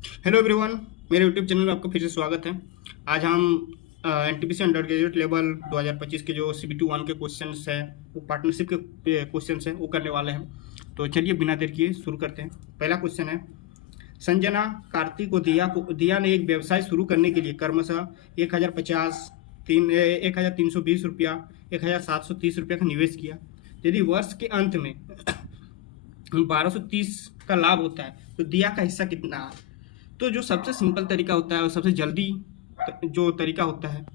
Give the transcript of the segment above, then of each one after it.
Hello everyone, मेरे YouTube channel में आपका फिर से स्वागत है। आज हम एनटीपीसी अंडर ग्रेजुएट लेवल 2025 के जो CBT 1 के क्वेश्चंस है, वो पार्टनरशिप के क्वेश्चंस हैं, वो करने वाले हैं। तो चलिए बिना देर किए शुरू करते हैं। पहला क्वेश्चन है, संजना, कार्तिक और दिया ने एक व्यवसाय शुरू करने के लिए क्रमशः 1,320 रुपया, 1,730 रुपया का निवेश किया। यदि वर्ष के अंत में 1230 का लाभ होता है तो दिया का हिस्सा कितना है? तो जो सबसे सिंपल तरीका होता है और सबसे जल्दी जो तरीका होता है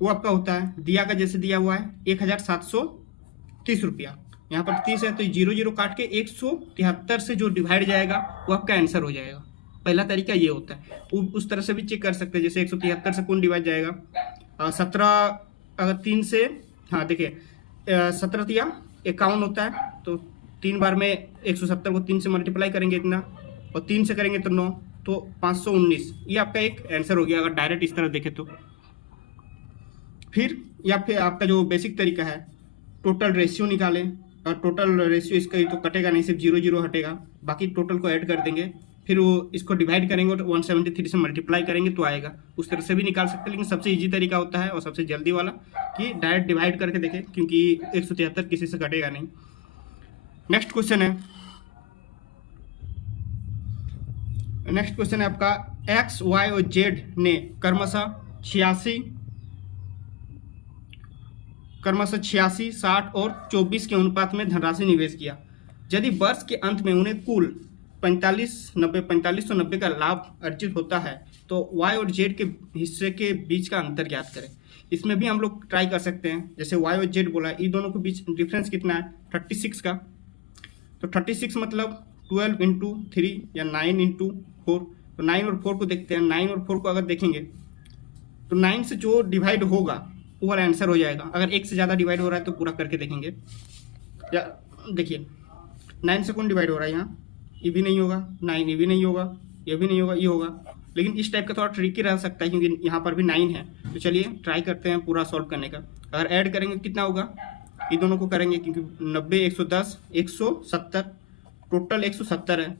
वो आपका होता है, दिया का जैसे दिया हुआ है 1,730 रुपया, यहाँ पर 30 है तो 0 काट के 173 से जो डिवाइड जाएगा वो आपका आंसर हो जाएगा। पहला तरीका ये होता है। उस तरह से भी चेक कर सकते हैं, जैसे 173 से कौन डिवाइड जाएगा, 17 अगर 3 से, हाँ देखिए 17 दिया 51 होता है, तो 3 बार में 170 को 3 से मल्टीप्लाई करेंगे इतना, और 3 से करेंगे तो 9, तो 519। ये आपका एक आंसर हो गया अगर डायरेक्ट इस तरह देखें तो। फिर आपका जो बेसिक तरीका है, टोटल रेशियो निकालें, और टोटल रेशियो इसका तो कटेगा नहीं, सिर्फ 0 हटेगा, बाकी टोटल को ऐड कर देंगे, फिर वो इसको डिवाइड करेंगे और 173 से मल्टीप्लाई करेंगे तो आएगा। उस तरह से भी निकाल सकते हैं, लेकिन सबसे इजी तरीका होता है और सबसे जल्दी वाला कि डायरेक्ट डिवाइड करके देखें, क्योंकि 173 किसी से कटेगा नहीं। नेक्स्ट क्वेश्चन है आपका, एक्स, वाई और जेड ने क्रमशः 86, 60 और 24 के अनुपात में धनराशि निवेश किया। यदि वर्ष के अंत में उन्हें कुल 4590 का लाभ अर्जित होता है तो वाई और जेड के हिस्से के बीच का अंतर ज्ञात करें। इसमें भी हम लोग ट्राई कर सकते हैं, जैसे वाई और जेड बोला, इन दोनों के बीच डिफरेंस कितना है, 36 का। तो 36 मतलब 12 इंटू 3 या 9 इंटू 4, तो 9 और 4 को देखते हैं। 9 और 4 को अगर देखेंगे तो 9 से जो डिवाइड होगा वो वाला आंसर हो जाएगा। अगर 1 से ज़्यादा डिवाइड हो रहा है तो पूरा करके देखेंगे। या देखिए 9 से कौन डिवाइड हो रहा है, यहाँ ये भी नहीं होगा, 9 ये भी नहीं होगा, ये भी नहीं होगा, ये होगा। लेकिन इस टाइप का थोड़ा ट्रिकी रह सकता है क्योंकि यहाँ पर भी 9 है। तो चलिए ट्राई करते हैं पूरा सॉल्व करने का। अगर ऐड करेंगे कितना होगा, ये दोनों को करेंगे, क्योंकि 90, 110, 170, टोटल 170 है।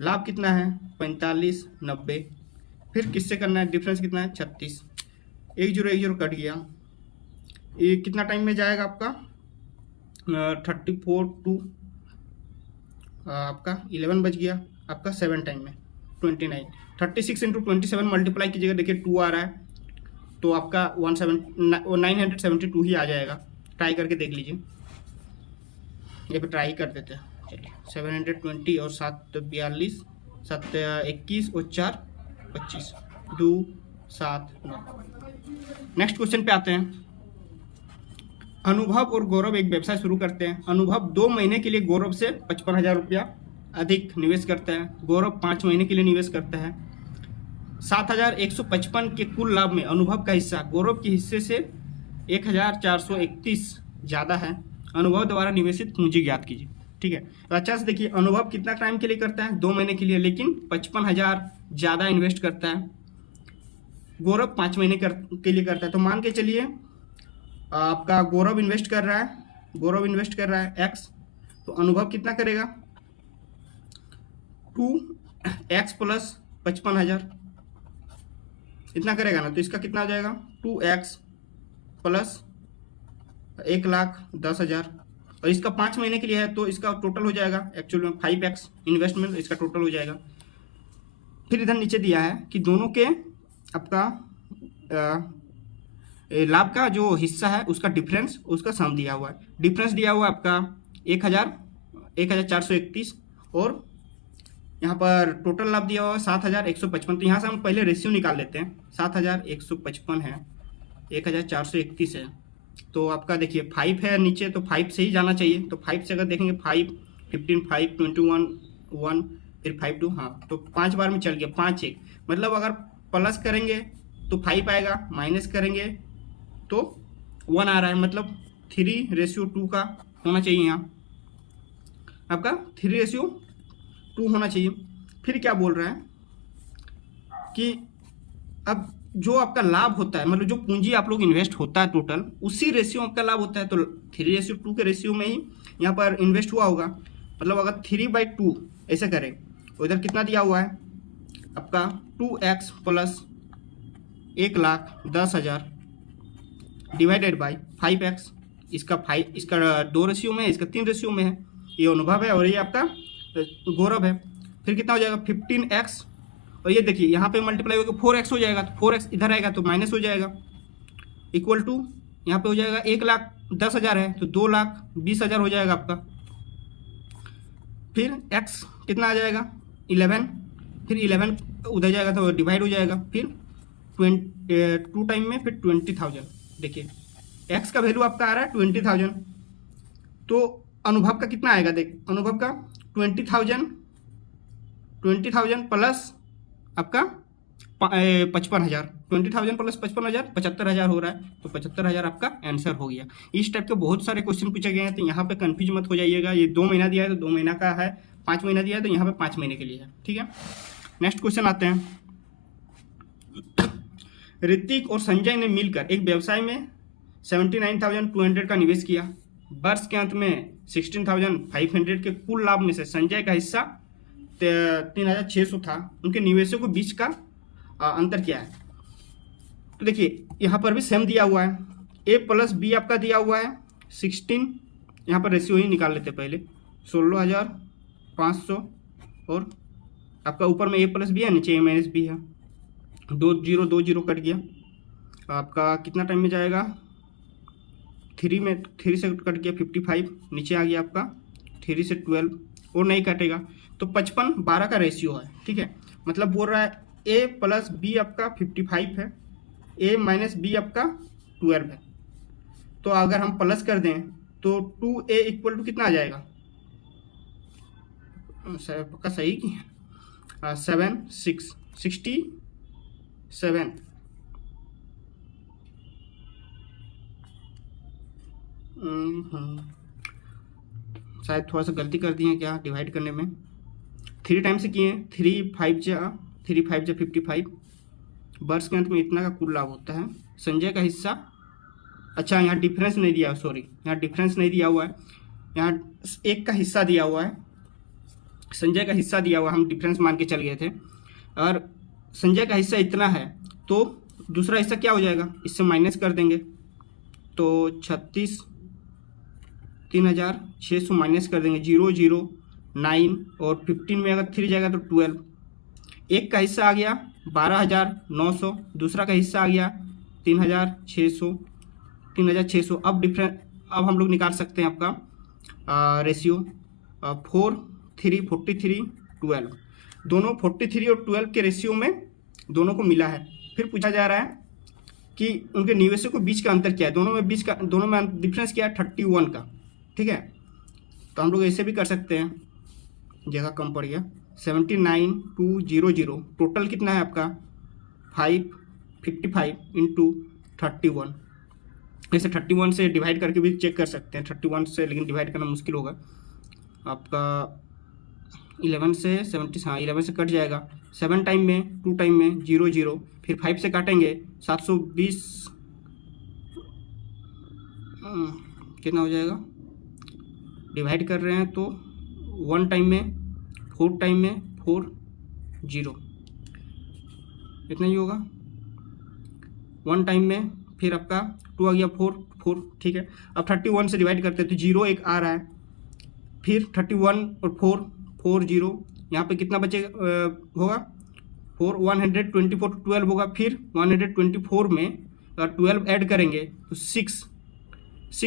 लाभ कितना है, 45, 90। फिर किससे करना है, डिफरेंस कितना है, 36। 10 कट गया। ये कितना टाइम में जाएगा आपका, 34 टू आपका 11 बच गया, आपका 7 टाइम में 29। 36 इंटू 27 मल्टीप्लाई कीजिएगा, देखिए 2 आ रहा है, तो आपका 972 ही आ जाएगा। ट्राई करके देख लीजिए, ये पे ट्राई कर देते हैं। चलिए 720 और 7 42, 7 21 और 4 25, 2 7 9। नेक्स्ट क्वेश्चन पे आते हैं। अनुभव और गौरव एक व्यवसाय शुरू करते हैं। अनुभव 2 महीने के लिए गौरव से 55,000 रुपया अधिक निवेश करता है। गौरव 5 महीने के लिए निवेश करता है। 7,155 के कुल लाभ में अनुभव का हिस्सा गौरव के हिस्से से 1,431 ज़्यादा है। अनुभव द्वारा निवेशित पूंजी ज्ञात कीजिए। ठीक है, तो अच्छा से देखिए, अनुभव कितना टाइम के लिए करता है, 2 महीने के लिए, लेकिन 55,000 ज़्यादा इन्वेस्ट करता है। गौरव 5 महीने के लिए करता है। तो मान के चलिए आपका गौरव इन्वेस्ट कर रहा है x, तो अनुभव कितना करेगा, 2x प्लस 55,000 इतना करेगा ना, तो इसका कितना हो जाएगा, 2x प्लस 1,10,000, और इसका 5 महीने के लिए है तो इसका टोटल हो जाएगा एक्चुअल में 5x इन्वेस्टमेंट, इसका टोटल हो जाएगा। फिर इधर नीचे दिया है कि दोनों के आपका लाभ का जो हिस्सा है उसका डिफरेंस, उसका सम दिया हुआ है। डिफरेंस दिया हुआ है आपका 1,431, और यहाँ पर टोटल लाभ दिया हुआ है 7,155। तो यहाँ से हम पहले रेशियो निकाल लेते हैं। 7,155 है, 1,431 है, तो आपका देखिए 5 है नीचे, तो 5 से ही जाना चाहिए। तो 5 से अगर देखेंगे 5, 15, 5, 21, 1, फिर 5 2, हाँ, तो 5 बार में चल गया, 5 1, मतलब अगर प्लस करेंगे तो 5 आएगा, माइनस करेंगे तो 1 आ रहा है, मतलब 3:2 का होना चाहिए। यहाँ आपका 3:2 होना चाहिए। फिर क्या बोल रहा है कि अब जो आपका लाभ होता है, मतलब जो पूंजी आप लोग इन्वेस्ट होता है टोटल, उसी रेशियो आपका लाभ होता है। तो 3:2 के रेशियो में ही यहाँ पर इन्वेस्ट हुआ होगा, मतलब अगर 3/2 ऐसे करें उधर कितना दिया हुआ है आपका 2x plus 1,10,000 divided by 5x। इसका 2 रेशियो में है, इसका 3 रेशियो में है। ये अनुभव है और ये आपका गौरव है। फिर कितना हो जाएगा 15x, और ये देखिए यहाँ पे मल्टीप्लाई होकर 4x हो जाएगा, तो 4x इधर आएगा तो माइनस हो जाएगा, इक्वल टू यहाँ पे हो जाएगा 1,10,000 है तो 2,20,000 हो जाएगा आपका। फिर x कितना आ जाएगा 11, फिर 11 उधर जाएगा तो डिवाइड हो जाएगा, फिर 2 टाइम में फिर 20,000। देखिए x का वैल्यू आपका आ रहा है 20,000, तो अनुभव का कितना आएगा, देख अनुभव का 20,000 प्लस आपका 55,000, 20,000 प्लस 55,000 75,000 हो रहा है, तो 75,000 आपका आंसर हो गया। इस टाइप के बहुत सारे क्वेश्चन पूछे गए हैं, तो यहाँ पे कंफ्यूज मत हो जाइएगा। ये 2 महीना दिया है तो 2 महीना का है, 5 महीना दिया है तो यहाँ पे 5 महीने के लिए है, ठीक है। नेक्स्ट क्वेश्चन आते हैं। ऋतिक और संजय ने मिलकर एक व्यवसाय में 79,200 का निवेश किया। वर्ष के अंत में 16,500 के कुल लाभ में से संजय का हिस्सा 3,600 था। उनके निवेशों के बीच का अंतर क्या है। तो देखिए यहाँ पर भी सेम दिया हुआ है, a प्लस बी आपका दिया हुआ है 16, यहाँ पर रेशियो ही निकाल लेते पहले 16,500, और आपका ऊपर में a प्लस बी है, नीचे a माइनस बी है, 2 0 कट गया। आपका कितना टाइम में जाएगा 3 से कट गया 55, नीचे आ गया आपका 3 से 12 और नहीं कटेगा, तो 55 12 का रेशियो है, ठीक है। मतलब बोल रहा है a प्लस बी आपका 55 है, a माइनस बी आपका 12 है। तो अगर हम प्लस कर दें तो 2a इक्वल टू कितना आ जाएगा, पक्का सही की 67 शायद थोड़ा सा गलती कर दिए क्या डिवाइड करने में, 3 टाइम से किए, 3 5 जा 55। वर्ष के अंत में इतना का कुल लाभ होता है। संजय का हिस्सा, अच्छा यहाँ डिफरेंस नहीं दिया, सॉरी यहाँ डिफरेंस नहीं दिया हुआ है, यहाँ एक का हिस्सा दिया हुआ है, संजय का हिस्सा दिया हुआ, हम डिफरेंस मान के चल गए थे। और संजय का हिस्सा इतना है तो दूसरा हिस्सा क्या हो जाएगा, इससे माइनस कर देंगे तो 3,600 माइनस कर देंगे 0 0 9, और 15 में अगर 3 जाएगा तो 12। एक का हिस्सा आ गया 12,900, दूसरा का हिस्सा आ गया 3,600। अब हम लोग निकाल सकते हैं आपका रेशियो 4 3 43 12, दोनों 43 और 12 के रेशियो में दोनों को मिला है। फिर पूछा जा रहा है कि उनके निवेशों के बीच का अंतर क्या है, दोनों में डिफरेंस क्या है 31 का, ठीक है। तो हम लोग ऐसे भी कर सकते हैं, जगह कम पड़ गया 79,200, टोटल कितना है आपका 555 इंटू 31। ऐसे 31 से डिवाइड करके भी चेक कर सकते हैं, 31 से लेकिन डिवाइड करना मुश्किल होगा आपका। 11 से 70, हाँ 11 से कट जाएगा, 7 टाइम में 2 टाइम में 0 0, फिर 5 से काटेंगे 720, कितना हो जाएगा, डिवाइड कर रहे हैं तो 1 टाइम में 4 टाइम में 4 0, इतना ही होगा। 1 टाइम में फिर आपका 2 आ गया 4, ठीक है। अब 31 से डिवाइड करते हैं तो 0 एक आ रहा है, फिर 31 और 4 0, यहाँ पे कितना बचे होगा 4 124 12 होगा, फिर 124 में 12 ऐड करेंगे तो 6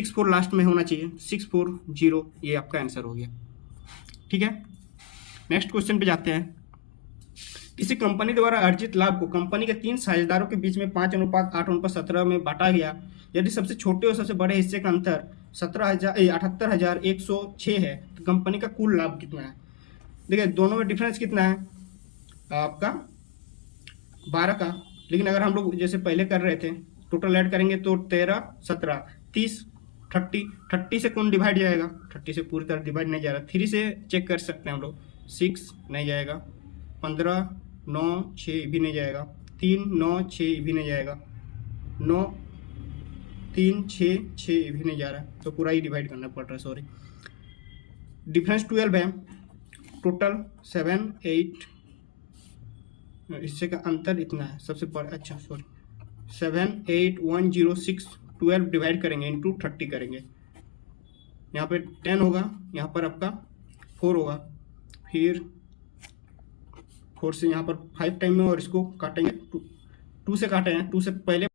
4 लास्ट में होना चाहिए, 640, ये आपका आंसर हो गया, ठीक है। नेक्स्ट क्वेश्चन पे जाते हैं। किसी कंपनी द्वारा अर्जित लाभ को कंपनी के 3 साझेदारों के बीच में 5:8:17 में बांटा गया। यदि सबसे छोटे और सबसे बड़े हिस्से का अंतर 78,106 है तो कंपनी का कुल लाभ कितना है। देखिए दोनों में डिफरेंस कितना है आपका 12 का, लेकिन अगर हम लोग जैसे पहले कर रहे थे टोटल ऐड करेंगे तो 13 17 30 30 से कौन डिवाइड जाएगा, 30 से पूरी तरह डिवाइड नहीं जा रहा, 3 से चेक कर सकते हैं हम लोग, 6 नहीं जाएगा, 15 9 6 भी नहीं जाएगा, 3 9 6 भी नहीं जाएगा, 9 3 6 भी नहीं जा रहा है, तो पूरा ही डिवाइड करना पड़ रहा है, सॉरी। डिफरेंस 12 है, टोटल 7 8, इससे का अंतर इतना है सबसे अच्छा सॉरी 7 8 1 0 6 12 डिवाइड करेंगे इंटू 30 करेंगे, यहाँ पे 10 होगा, यहाँ पर आपका 4 होगा, फिर 4 से यहाँ पर 5 टाइम में और इसको काटेंगे 2 से काटे हैं, 2 से पहले